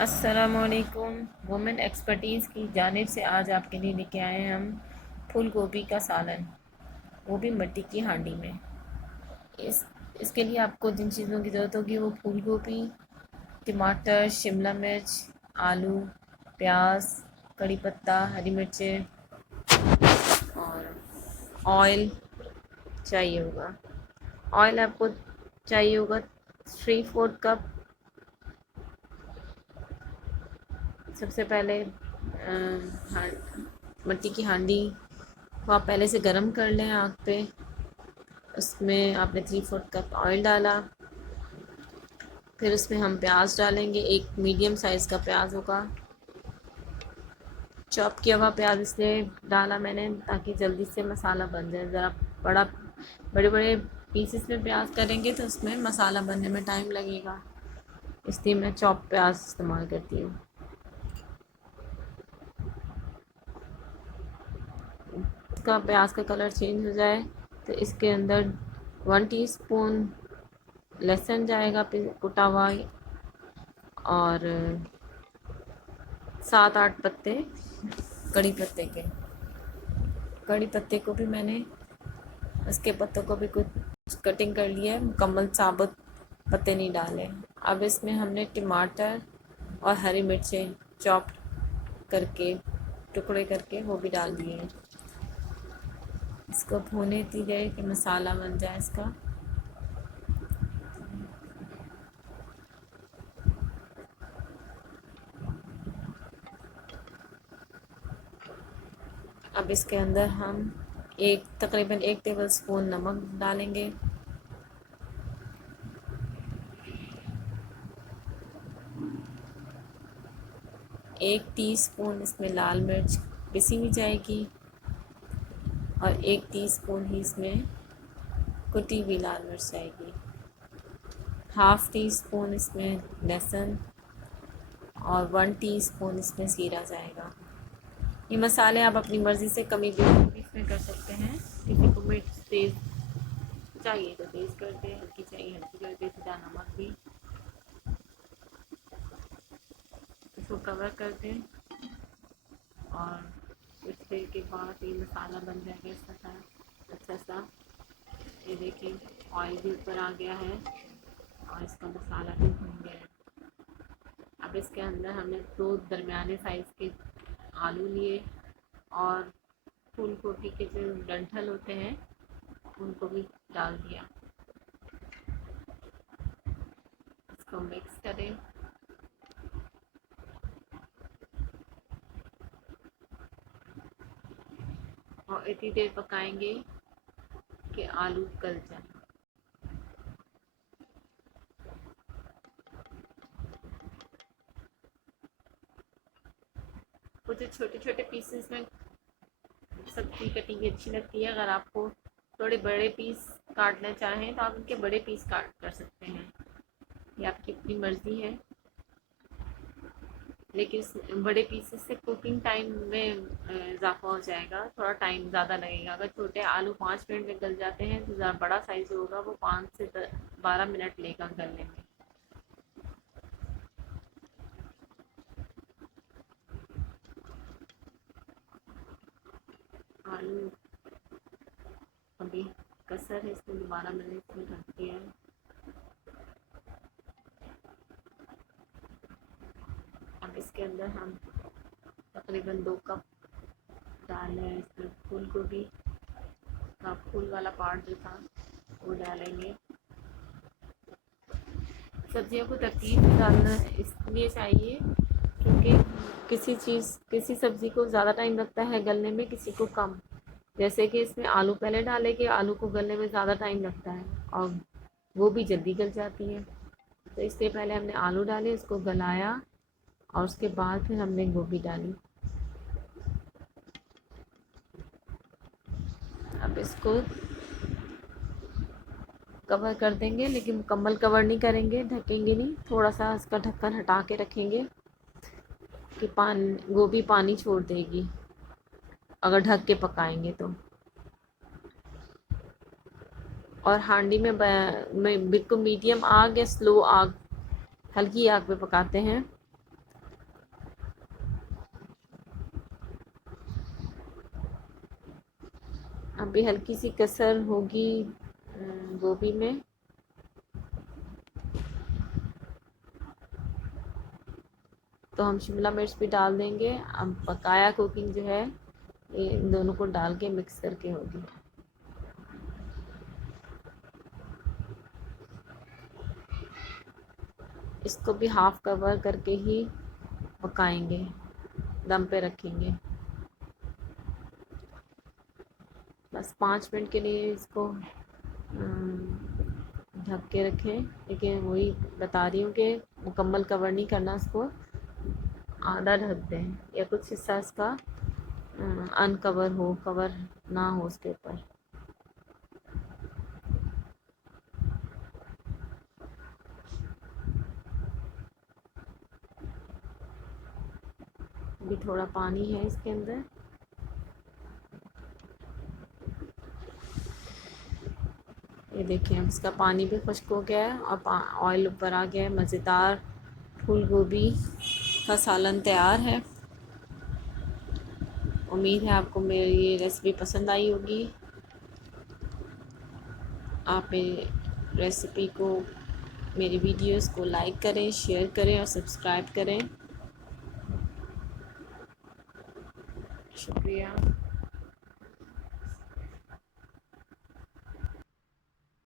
السلام علیکم۔ Women expertise کی جانب سے آج آپ کے لیے لے کے آئے ہیں ہم پھول گوبھی کا سالن، وہ بھی مٹی کی ہانڈی میں۔ اس اس کے لیے آپ کو جن چیزوں کی ضرورت ہوگی وہ پھول گوبھی، ٹماٹر، شملہ مرچ، آلو، پیاز، کڑی پتہ، ہری مرچیں اور آئل چاہیے ہوگا۔ آئل آپ کو چاہیے ہوگا 3/4 کپ۔ سب سے پہلے مٹی کی ہانڈی کو آپ پہلے سے گرم کر لیں آگ پہ۔ اس میں آپ نے 3/4 کپ آئل ڈالا، پھر اس میں ہم پیاز ڈالیں گے۔ ایک میڈیم سائز کا پیاز ہوگا، چاپ کیا ہوا پیاز اس لیے ڈالا میں نے تاکہ جلدی سے مسالہ بن جائے۔ ذرا بڑے بڑے پیسز میں پیاز کریں گے تو اس میں مسالہ بننے میں ٹائم لگے گا، اس لیے میں چاپ پیاز استعمال کرتی ہوں۔ اس کا پیاز کا کلر چینج ہو جائے تو اس کے اندر 1 ٹی اسپون لہسن جائے گا کٹا ہوا، اور 7-8 پتے کڑی پتے کے۔ کڑی پتے کو بھی میں نے اس کے پتوں کو بھی کچھ کٹنگ کر لیا ہے، مکمل ثابت پتے نہیں ڈالے۔ اب اس میں ہم نے ٹماٹر اور ہری مرچیں چاپ کر کے ٹکڑے کر کے وہ بھی ڈال دیے ہیں۔ اس کو بھونے دی جائے کہ مسالہ بن جائے اس کا۔ اب اس کے اندر ہم تقریباً 1 ٹیبل اسپون نمک ڈالیں گے، 1 ٹی اسپون اس میں لال مرچ پسی ہوئی جائے گی، اور 1 ٹی اسپون ہی اس میں کٹی ہوئی لال مرچ جائے گی، 1/2 ٹی اسپون اس میں لہسن، اور 1 ٹی اسپون اس میں زیرہ جائے گا۔ یہ مسالے آپ اپنی مرضی سے کمی بیشی بھی اس میں کر سکتے ہیں، کسی کو مرچ تیز چاہیے تو تیز کر دیں، ہلکی چاہیے ہلکی کر دیں، سیدھا نمک بھی۔ اس کو کور کر دیں اور کچھ دیر کے بعد یہ مسالہ بن جائے گا اس کا ساتھ اچھا سا۔ یہ دیکھیں آئل بھی اوپر آ گیا ہے اور اس کا مسالہ بھی بھن گیا ہے۔ اب اس کے اندر ہم نے 2 درمیانے سائز کے آلو لیے اور پھول گوبھی کے جو ڈنٹل ہوتے ہیں ان کو بھی ڈال دیا۔ اس کو مکس کریں اور اتنی دیر پکائیں گے کہ آلو گل جائیں۔ مجھے چھوٹے چھوٹے پیسز میں سبزی کٹنگ اچھی لگتی ہے۔ اگر آپ کو تھوڑے بڑے پیس کاٹنا چاہیں تو آپ ان کے بڑے پیس کاٹ کر سکتے ہیں، یہ آپ کی اپنی مرضی ہے، لیکن بڑے پیسز سے کوکنگ ٹائم میں اضافہ ہو جائے گا، تھوڑا ٹائم زیادہ لگے گا۔ اگر چھوٹے آلو 5 منٹ میں گل جاتے ہیں تو بڑا سائز ہوگا وہ 5 سے 12 منٹ لے گا گلنے میں۔ آلو ابھی کسر ہے، اس میں دوبارہ میں نے اس میں ڈھک دیا ہے۔ اب اس کے اندر ہم تقریباً 2 کپ ڈال رہے ہیں، اس میں پھول گوبھی کا پھول والا پارٹ جو تھا وہ ڈالیں گے۔ سبزیوں کو ترتیب سے ڈالنا اس لیے چاہیے کیونکہ کسی سبزی کو زیادہ ٹائم لگتا ہے گلنے میں، کسی کو کم۔ جیسے کہ اس میں آلو پہلے ڈالے کہ آلو کو گلنے میں زیادہ ٹائم لگتا ہے اور وہ بھی جلدی گل جاتی ہے، تو اس سے پہلے ہم نے آلو ڈالے، اس کو گلایا اور اس کے بعد پھر ہم نے گوبھی ڈالی۔ اب اس کو کور کر دیں گے، لیکن مکمل کور نہیں کریں گے، ڈھکیں گے نہیں، تھوڑا سا اس کا ڈھکن ہٹا کے رکھیں گے کہ گوبھی پانی چھوڑ دے گی اگر ڈھک کے پکائیں گے تو۔ اور ہانڈی میں بالکل میڈیم آگ یا سلو آگ، ہلکی آگ پہ پکاتے ہیں ابھی ہلکی سی کسر ہوگی گوبھی میں. تو ہم شملہ مرچ بھی ڈال دیں گے. اب بقایا کوکنگ جو ہے ان دونوں کو ڈال کے مکس کر کے ہوگی. اس کو بھی ہاف کور کر کے ہی پکائیں گے, دم پہ رکھیں گے. بس 5 منٹ کے لیے اس کو ڈھک کے رکھیں. لیکن وہی بتا رہی ہوں کہ مکمل کور نہیں کرنا اس کو, آدھا ڈھک دیں یا کچھ حصہ اس کا ان کور ہو, کور نہ ہو اس کے اوپر. ابھی تھوڑا پانی ہے اس کے اندر. یہ دیکھیں اب اس کا پانی بھی خشک ہو گیا ہے اور آئل اوپر آ گیا ہے. مزیدار پھول گوبھی کا سالن تیار ہے. امید ہے آپ کو میری یہ ریسیپی پسند آئی ہوگی. آپ میری ریسیپی کو, میری ویڈیوز کو لائک کریں, شیئر کریں اور سبسکرائب کریں. شکریہ.